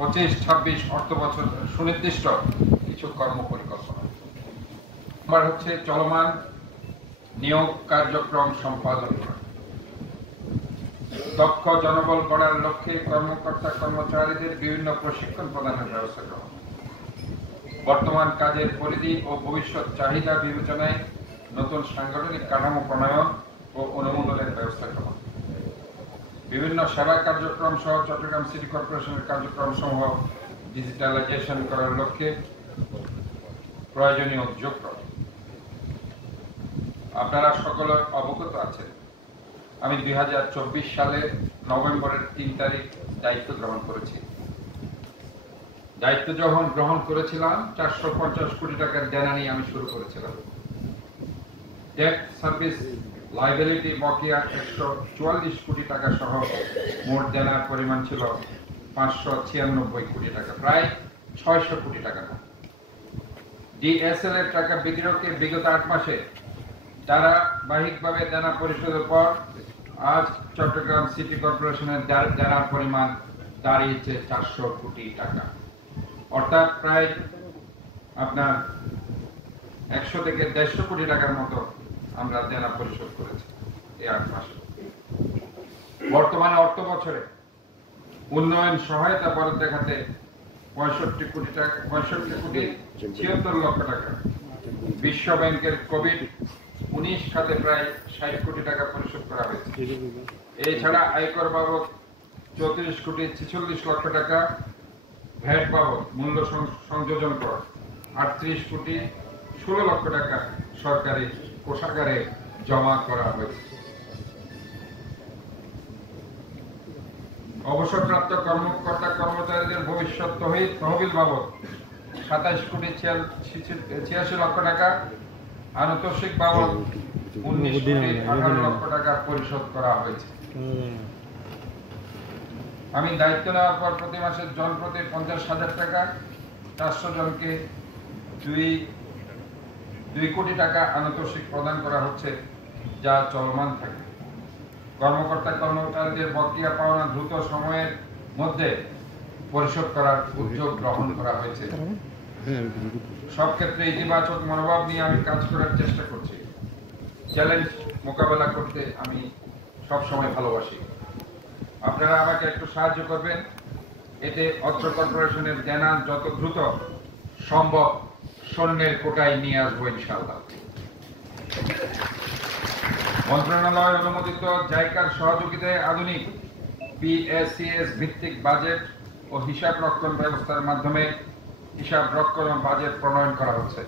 25-26 অর্থ বছর সুনির্দিষ্ট কিছু কর্ম পরিকল্পনা। নম্বর হচ্ছে চলমান নিয়োগ কার্যক্রম সম্পাদন করা, দক্ষ জনবল গড়ার লক্ষ্যে কর্মকর্তা কর্মচারীদের বিভিন্ন প্রশিক্ষণ প্রদানের ব্যবস্থা করা, বর্তমান কাজের পরিধি ও ভবিষ্যৎ চাহিদা বিবেচনায় নতুন সাংগঠনিক কাঠামো প্রণয়ন ও অনুমোদনের ব্যবস্থা করা, বিভিন্ন সেবা কার্যক্রম সহ চট্টগ্রাম সিটি কর্পোরেশনের কার্যক্রম সমূহ ডিজিটালাইজেশন করার লক্ষ্যে প্রয়োজনীয় উদ্যোগ করা। আপনারা সকলে অবগত আছেন, আমি 2024 সালে নভেম্বরের 3 তারিখ দায়িত্ব গ্রহণ করেছি। দায়িত্ব যখন গ্রহণ করেছিলাম 450 কোটি টাকার দেনা নিয়ে আমি শুরু করেছিলাম। ডেট সার্ভিস লাইবিলিটি বকেয়া 144 কোটি টাকা সহ মোট দেনার পরিমাণ ছিল 596 কোটি টাকা, প্রায় 600 কোটি টাকা। ডিএসএল এর টাকা বিক্রয়কে বিগত 8 মাসে ধারাবাহিকভাবে দেনা পরিশোধের পর আজ চট্টগ্রাম সিটি কর্পোরেশনের দেনার পরিমাণ দাঁড়িয়েছে 400 কোটি টাকা, অর্থাৎ প্রায় আপনার 100 থেকে 150 কোটি টাকার মতো আমরা দেনা পরিশোধ করেছি এই 8 মাসে। বর্তমানে অর্থ বছরে উন্নয়ন সহায়তা বরাদ্দ দেখাতে 65 কোটি 76 লক্ষ টাকা, বিশ্ব ব্যাংকের কোভিড-19 খাতে প্রায় 60 কোটি টাকা পরিশোধ করা হয়েছে। এছাড়া আয়কর বাবদ 34 কোটি 46 লক্ষ টাকা, ভ্যাট বাবদ মূল্য সংযোজন কর 38 কোটি 16 লক্ষ টাকা সরকারি কোষাগারে জমা করা হয়েছে। অবসরপ্রাপ্ত কর্মকর্তা কর্মচারীদের ভবিষ্যৎ তহবিল বাবদ 27 কোটি 86 লক্ষ টাকা, আনুতোষিক বাবদ 19 কোটি 18 লক্ষ টাকা পরিশোধ করা হয়েছে। আমি দায়িত্ব নেওয়ার পর প্রতি মাসে জনপ্রতি 50,000 টাকা, 400 জনকে 2 কোটি টাকা আনুতোষিক প্রদান করা হচ্ছে, যা চলমান থাকে। কর্মকর্তা কর্মচারীদের বকেয়া পাওনা দ্রুত সময়ের মধ্যে পরিশোধ করার উদ্যোগ গ্রহণ করা হয়েছে। সব ক্ষেত্রে ইতিবাচক মনোভাব নিয়ে আমি কাজ করার চেষ্টা করছি। চ্যালেঞ্জ মোকাবেলা করতে আমি সব সময় ভালোবাসি। আপনারা আমাকে একটু সাহায্য করবেন, এতে অত্র কর্পোরেশনের দেনা যত দ্রুত সম্ভব শূন্যের কোটায় নিয়ে আসবো ইনশাআল্লাহ। মন্ত্রণালয় অনুমোদিত জাইকার সহযোগিতায় আধুনিক PSCS ভিত্তিক বাজেট ও হিসাব রক্ষণ ব্যবস্থার মাধ্যমে হিসাব রক্ষণ ও বাজেট প্রণয়ন করা হচ্ছে।